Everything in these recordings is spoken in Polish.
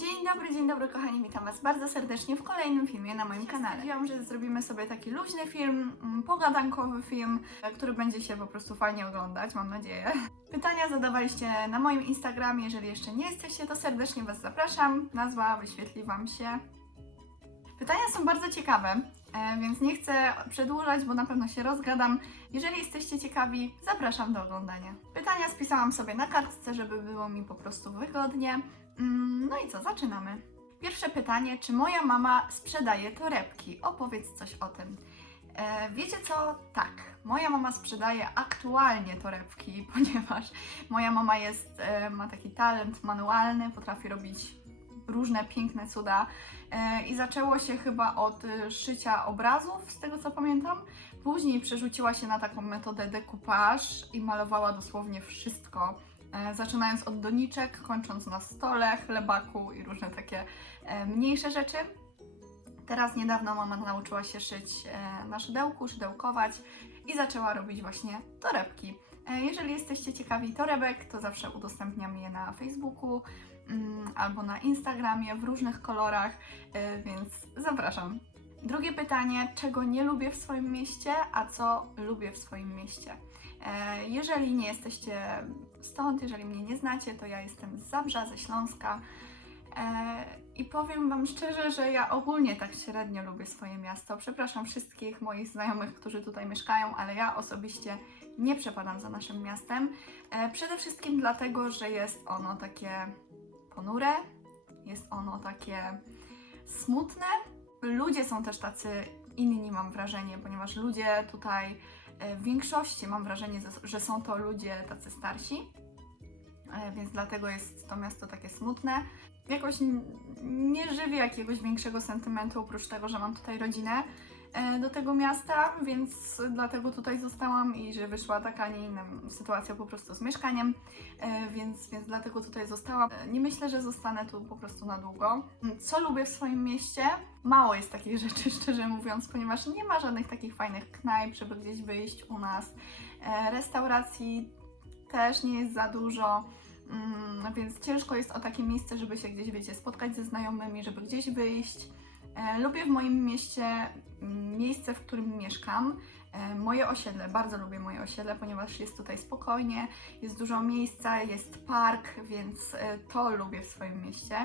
Dzień dobry, dzień dobry kochani, witam Was bardzo serdecznie w kolejnym filmie na moim kanale. Stwierdziłam, że zrobimy sobie taki luźny film, mm, pogadankowy film, który będzie się po prostu fajnie oglądać, mam nadzieję. Pytania zadawaliście na moim Instagramie, jeżeli jeszcze nie jesteście, to serdecznie Was zapraszam. Nazwa wyświetli Wam się. Pytania są bardzo ciekawe, e, więc nie chcę przedłużać, bo na pewno się rozgadam. Jeżeli jesteście ciekawi, zapraszam do oglądania. Pytania spisałam sobie na kartce, żeby było mi po prostu wygodnie. Mm, No i co, zaczynamy. Pierwsze pytanie, czy moja mama sprzedaje torebki? Opowiedz coś o tym. E, wiecie co? Tak, moja mama sprzedaje aktualnie torebki, ponieważ moja mama jest, e, ma taki talent manualny, potrafi robić różne piękne cuda e, i zaczęło się chyba od szycia obrazów, z tego co pamiętam. Później przerzuciła się na taką metodę decoupage i malowała dosłownie wszystko, zaczynając od doniczek, kończąc na stole, chlebaku i różne takie e, mniejsze rzeczy. Teraz niedawno mama nauczyła się szyć e, na szydełku, szydełkować i zaczęła robić właśnie torebki. E, Jeżeli jesteście ciekawi torebek, to zawsze udostępniam je na Facebooku mm, albo na Instagramie w różnych kolorach, e, więc zapraszam. Drugie pytanie, czego nie lubię w swoim mieście, a co lubię w swoim mieście? E, Jeżeli nie jesteście stąd, jeżeli mnie nie znacie, to ja jestem z Zabrza, ze Śląska. E, I powiem Wam szczerze, że ja ogólnie tak średnio lubię swoje miasto. Przepraszam wszystkich moich znajomych, którzy tutaj mieszkają, ale ja osobiście nie przepadam za naszym miastem. E, Przede wszystkim dlatego, że jest ono takie ponure, jest ono takie smutne. Ludzie są też tacy inni, mam wrażenie, ponieważ ludzie tutaj w większości mam wrażenie, że- są to ludzie tacy starsi, E, więc dlatego jest to miasto takie smutne. Jakoś nie żywię jakiegoś większego sentymentu, oprócz tego, że mam tutaj rodzinę e, do tego miasta, więc dlatego tutaj zostałam i że wyszła taka, a nie inna sytuacja po prostu z mieszkaniem, e, więc, więc dlatego tutaj zostałam. E, Nie myślę, że zostanę tu po prostu na długo. Co lubię w swoim mieście? Mało jest takich rzeczy, szczerze mówiąc, ponieważ nie ma żadnych takich fajnych knajp, żeby gdzieś wyjść u nas. E, Restauracji też nie jest za dużo. Mm, więc ciężko jest o takie miejsce, żeby się gdzieś, wiecie, spotkać ze znajomymi, żeby gdzieś wyjść. E, lubię w moim mieście mm, miejsce, w którym mieszkam. E, moje osiedle, bardzo lubię moje osiedle, ponieważ jest tutaj spokojnie, jest dużo miejsca, jest park, więc e, to lubię w swoim mieście.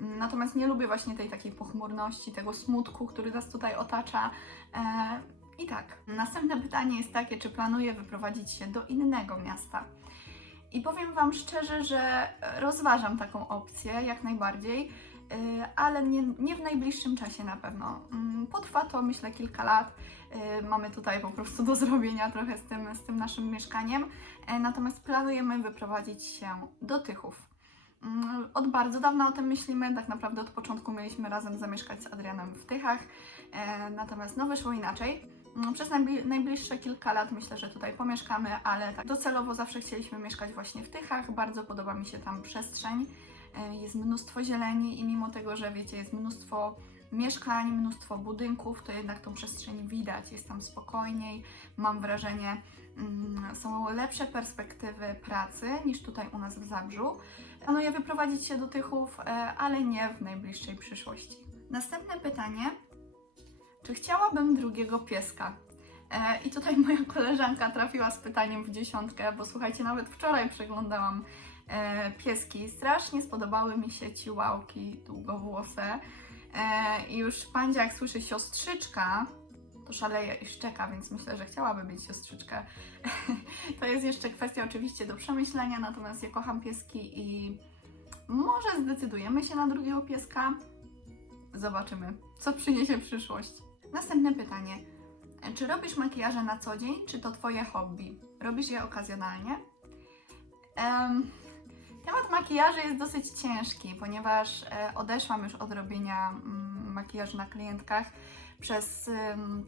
Mm, Natomiast nie lubię właśnie tej takiej pochmurności, tego smutku, który nas tutaj otacza. I tak, następne pytanie jest takie, czy planuję wyprowadzić się do innego miasta? I powiem Wam szczerze, że rozważam taką opcję jak najbardziej, ale nie, nie w najbliższym czasie na pewno. Mm, Potrwa to myślę kilka lat. Yy, Mamy tutaj po prostu do zrobienia trochę z tym, z tym naszym mieszkaniem. E, Natomiast planujemy wyprowadzić się do Tychów. Mm, Od bardzo dawna o tym myślimy, tak naprawdę od początku mieliśmy razem zamieszkać z Adrianem w Tychach, natomiast no wyszło inaczej. Mm, Przez najbli- najbliższe kilka lat myślę, że tutaj pomieszkamy, ale tak docelowo zawsze chcieliśmy mieszkać właśnie w Tychach. Bardzo podoba mi się tam przestrzeń. Jest mnóstwo zieleni i mimo tego, że wiecie, jest mnóstwo mieszkań, mnóstwo budynków, to jednak tą przestrzeń widać, jest tam spokojniej. Mam wrażenie, mm, są lepsze perspektywy pracy niż tutaj u nas w Zabrzu. Planuję wyprowadzić się do Tychów, e, ale nie w najbliższej przyszłości. Następne pytanie. Czy chciałabym drugiego pieska? E, I tutaj moja koleżanka trafiła z pytaniem w dziesiątkę, bo słuchajcie, nawet wczoraj przeglądałam e, pieski. Strasznie spodobały mi się ciłałki długowłose. E, I już Pandzia, jak słyszy siostrzyczka, to szaleje i szczeka, więc myślę, że chciałaby mieć siostrzyczkę. to jest jeszcze kwestia oczywiście do przemyślenia, natomiast ja kocham pieski i może zdecydujemy się na drugiego pieska. Zobaczymy, co przyniesie przyszłość. Następne pytanie. Czy robisz makijaże na co dzień, czy to Twoje hobby? Robisz je okazjonalnie? Em, temat makijażu jest dosyć ciężki, ponieważ e, odeszłam już od robienia mm, makijażu na klientkach. Przez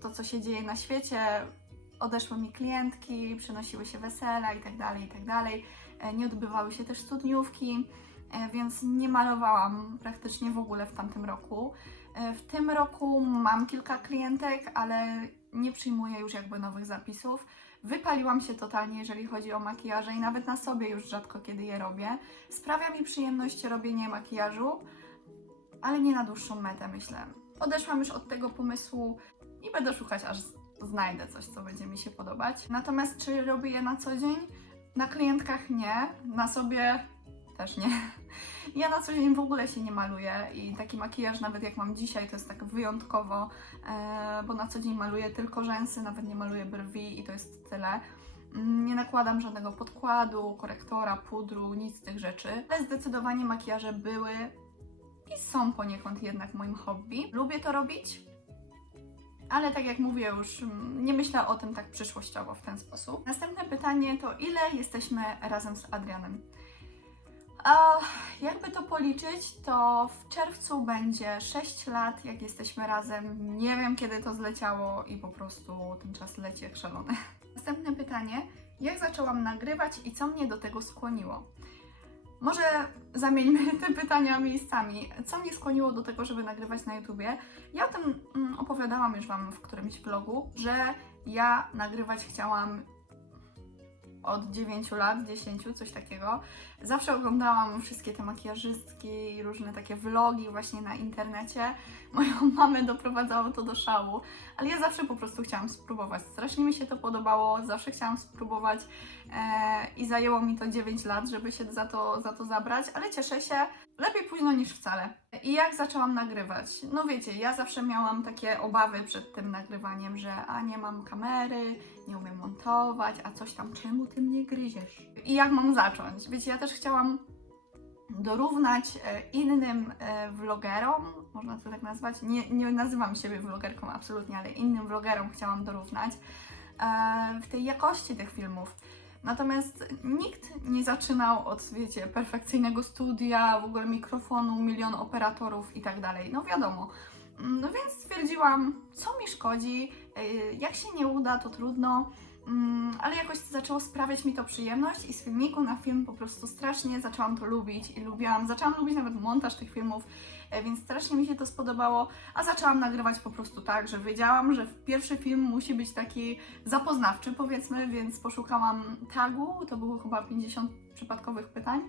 to, co się dzieje na świecie, odeszły mi klientki, przenosiły się wesela i tak dalej, i tak. E, Nie odbywały się też studniówki, e, więc nie malowałam praktycznie w ogóle w tamtym roku. W tym roku mam kilka klientek, ale nie przyjmuję już jakby nowych zapisów. Wypaliłam się totalnie, jeżeli chodzi o makijaże i nawet na sobie już rzadko kiedy je robię. Sprawia mi przyjemność robienie makijażu, ale nie na dłuższą metę, myślę. Odeszłam już od tego pomysłu i będę szukać, aż znajdę coś, co będzie mi się podobać. Natomiast czy robię je na co dzień? Na klientkach nie, na sobie też nie. Ja na co dzień w ogóle się nie maluję i taki makijaż, nawet jak mam dzisiaj, to jest tak wyjątkowo, e, bo na co dzień maluję tylko rzęsy, nawet nie maluję brwi i to jest tyle. Mm, Nie nakładam żadnego podkładu, korektora, pudru, nic z tych rzeczy, ale zdecydowanie makijaże były i są poniekąd jednak moim hobby. Lubię to robić, ale tak jak mówię już, mm, nie myślę o tym tak przyszłościowo w ten sposób. Następne pytanie to ile jesteśmy razem z Adrianem? A, jakby to policzyć, to w czerwcu będzie 6 lat, jak jesteśmy razem. Nie wiem, kiedy to zleciało i po prostu ten czas leci jak szalony. Następne pytanie. Jak zaczęłam nagrywać i co mnie do tego skłoniło? Może zamieńmy te pytania miejscami. Co mnie skłoniło do tego, żeby nagrywać na YouTubie? Ja o tym mm, opowiadałam już Wam w którymś vlogu, że ja nagrywać chciałam od 9 lat, 10, coś takiego. Zawsze oglądałam wszystkie te makijażystki i różne takie vlogi właśnie na internecie. Moją mamę doprowadzało to do szału, ale ja zawsze po prostu chciałam spróbować. Strasznie mi się to podobało, zawsze chciałam spróbować e, i zajęło mi to 9 lat, żeby się za to, za to zabrać, ale cieszę się. Lepiej późno niż wcale. I jak zaczęłam nagrywać? No wiecie, ja zawsze miałam takie obawy przed tym nagrywaniem, że a nie mam kamery, nie umiem montować, a coś tam, czemu ty mnie gryziesz? I jak mam zacząć? Wiecie, ja też chciałam dorównać e, innym e, vlogerom, można to tak nazwać. Nie, nie nazywam siebie vlogerką absolutnie, ale innym vlogerom chciałam dorównać e, w tej jakości tych filmów. Natomiast nikt nie zaczynał od, wiecie, perfekcyjnego studia, w ogóle mikrofonu, milion operatorów i tak dalej. No wiadomo. No więc stwierdziłam, co mi szkodzi, yy, jak się nie uda, to trudno. Mm, ale jakoś zaczęło sprawiać mi to przyjemność i z filmiku na film po prostu strasznie zaczęłam to lubić i lubiłam, zaczęłam lubić nawet montaż tych filmów, e, więc strasznie mi się to spodobało, a zaczęłam nagrywać po prostu tak, że wiedziałam, że pierwszy film musi być taki zapoznawczy powiedzmy, więc poszukałam tagu, to było chyba 50 przypadkowych pytań.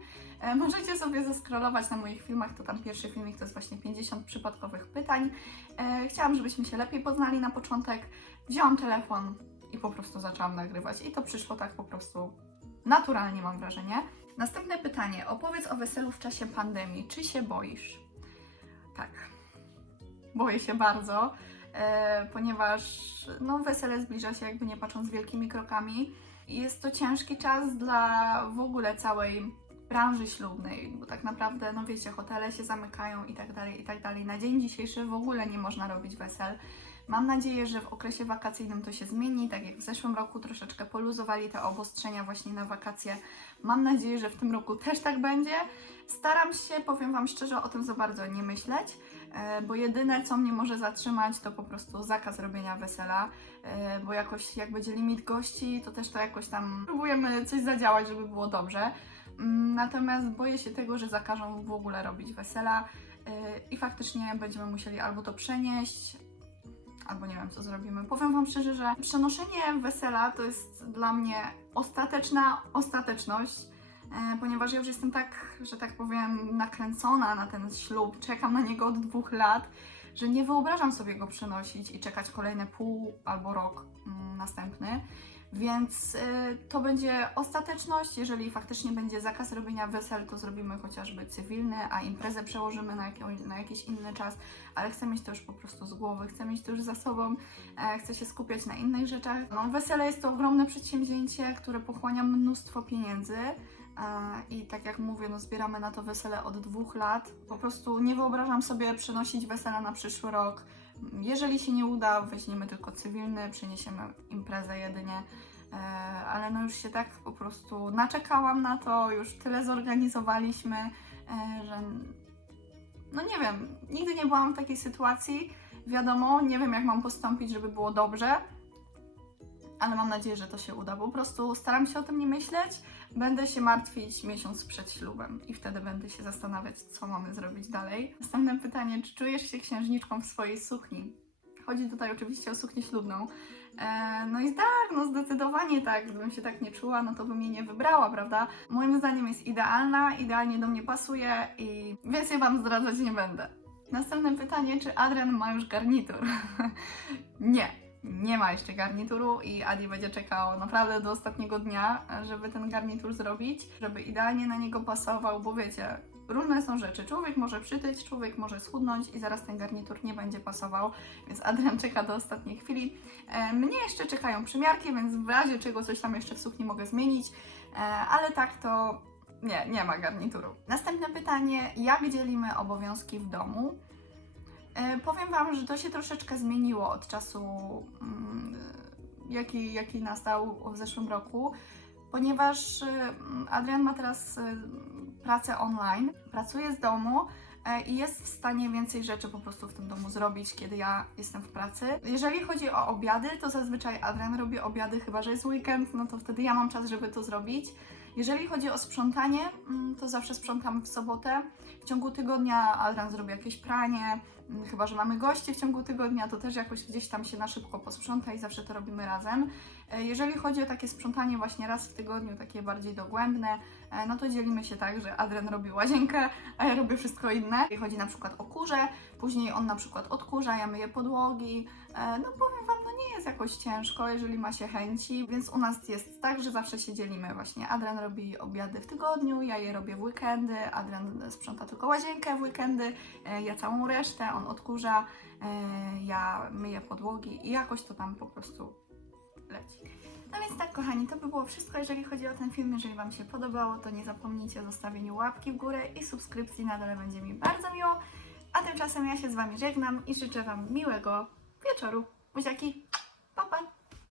E, Możecie sobie zeskrolować na moich filmach, to tam pierwszy filmik to jest właśnie 50 przypadkowych pytań. E, Chciałam, żebyśmy się lepiej poznali na początek. Wzięłam telefon i po prostu zaczęłam nagrywać i to przyszło tak po prostu naturalnie mam wrażenie. Następne pytanie. Opowiedz o weselu w czasie pandemii. Czy się boisz? Tak. Boję się bardzo, e, ponieważ no, wesele zbliża się jakby nie patrząc wielkimi krokami. Jest to ciężki czas dla w ogóle całej branży ślubnej, bo tak naprawdę, no wiecie, hotele się zamykają i tak dalej, i tak dalej. Na dzień dzisiejszy w ogóle nie można robić wesel. Mam nadzieję, że w okresie wakacyjnym to się zmieni, tak jak w zeszłym roku troszeczkę poluzowali te obostrzenia właśnie na wakacje. Mam nadzieję, że w tym roku też tak będzie. Staram się, powiem Wam szczerze, o tym za bardzo nie myśleć, e, bo jedyne, co mnie może zatrzymać, to po prostu zakaz robienia wesela, e, bo jakoś jak będzie limit gości, to też to jakoś tam próbujemy coś zadziałać, żeby było dobrze. Mm, Natomiast boję się tego, że zakażą w ogóle robić wesela e, i faktycznie będziemy musieli albo to przenieść, albo nie wiem, co zrobimy. Powiem Wam szczerze, że przenoszenie wesela to jest dla mnie ostateczna ostateczność, e, ponieważ ja już jestem tak, że tak powiem, nakręcona na ten ślub, czekam na niego od dwóch lat, że nie wyobrażam sobie go przenosić i czekać kolejne pół albo rok mm, następny. Więc y, to będzie ostateczność. Jeżeli faktycznie będzie zakaz robienia wesel, to zrobimy chociażby cywilny, a imprezę przełożymy na, na jakiś inny czas, ale chcę mieć to już po prostu z głowy, chcę mieć to już za sobą, e, chcę się skupiać na innych rzeczach. No, wesele jest to ogromne przedsięwzięcie, które pochłania mnóstwo pieniędzy. e, I tak jak mówię, no zbieramy na to wesele od dwóch lat. Po prostu nie wyobrażam sobie przenosić wesela na przyszły rok. Jeżeli się nie uda, weźmiemy tylko cywilny, przeniesiemy imprezę jedynie. E, Ale no już się tak po prostu naczekałam na to, już tyle zorganizowaliśmy, e, że no nie wiem, nigdy nie byłam w takiej sytuacji. Wiadomo, nie wiem jak mam postąpić, żeby było dobrze, ale mam nadzieję, że to się uda. Po prostu staram się o tym nie myśleć. Będę się martwić miesiąc przed ślubem i wtedy będę się zastanawiać, co mamy zrobić dalej. Następne pytanie, czy czujesz się księżniczką w swojej sukni? Chodzi tutaj oczywiście o suknię ślubną. E, no i tak, no zdecydowanie tak. Gdybym się tak nie czuła, no to bym jej nie wybrała, prawda? Moim zdaniem jest idealna, idealnie do mnie pasuje i więcej Wam zdradzać nie będę. Następne pytanie, czy Adrian ma już garnitur? nie, nie ma jeszcze garnituru i Adi będzie czekał naprawdę do ostatniego dnia, żeby ten garnitur zrobić, żeby idealnie na niego pasował, bo wiecie, różne są rzeczy. Człowiek może przytyć, człowiek może schudnąć i zaraz ten garnitur nie będzie pasował, więc Adrian czeka do ostatniej chwili. E, Mnie jeszcze czekają przymiarki, więc w razie czego coś tam jeszcze w sukni mogę zmienić, e, ale tak to nie, nie ma garnituru. Następne pytanie, jak dzielimy obowiązki w domu? E, powiem Wam, że to się troszeczkę zmieniło od czasu, mm, jaki, jaki nastał w zeszłym roku, ponieważ e, Adrian ma teraz e, pracę online, pracuje z domu e, i jest w stanie więcej rzeczy po prostu w tym domu zrobić, kiedy ja jestem w pracy. Jeżeli chodzi o obiady, to zazwyczaj Adrian robi obiady, chyba że jest weekend, no to wtedy ja mam czas, żeby to zrobić. Jeżeli chodzi o sprzątanie, mm, to zawsze sprzątam w sobotę. W ciągu tygodnia Adrian zrobi jakieś pranie, mm, chyba że mamy gości w ciągu tygodnia, to też jakoś gdzieś tam się na szybko posprząta i zawsze to robimy razem. E, Jeżeli chodzi o takie sprzątanie właśnie raz w tygodniu, takie bardziej dogłębne, e, no to dzielimy się tak, że Adrian robi łazienkę, a ja robię wszystko inne. Jeżeli chodzi na przykład o kurze, później on na przykład odkurza, ja myję podłogi. E, No powiem jest jakoś ciężko, jeżeli ma się chęci, więc u nas jest tak, że zawsze się dzielimy właśnie. Adrian robi obiady w tygodniu, ja je robię w weekendy, Adrian sprząta tylko łazienkę w weekendy, e, ja całą resztę, on odkurza, e, ja myję podłogi i jakoś to tam po prostu leci. No więc tak, kochani, to by było wszystko, jeżeli chodzi o ten film. Jeżeli Wam się podobało, to nie zapomnijcie o zostawieniu łapki w górę i subskrypcji, na dole będzie mi bardzo miło. A tymczasem ja się z Wami żegnam i życzę Wam miłego wieczoru. Buziaki!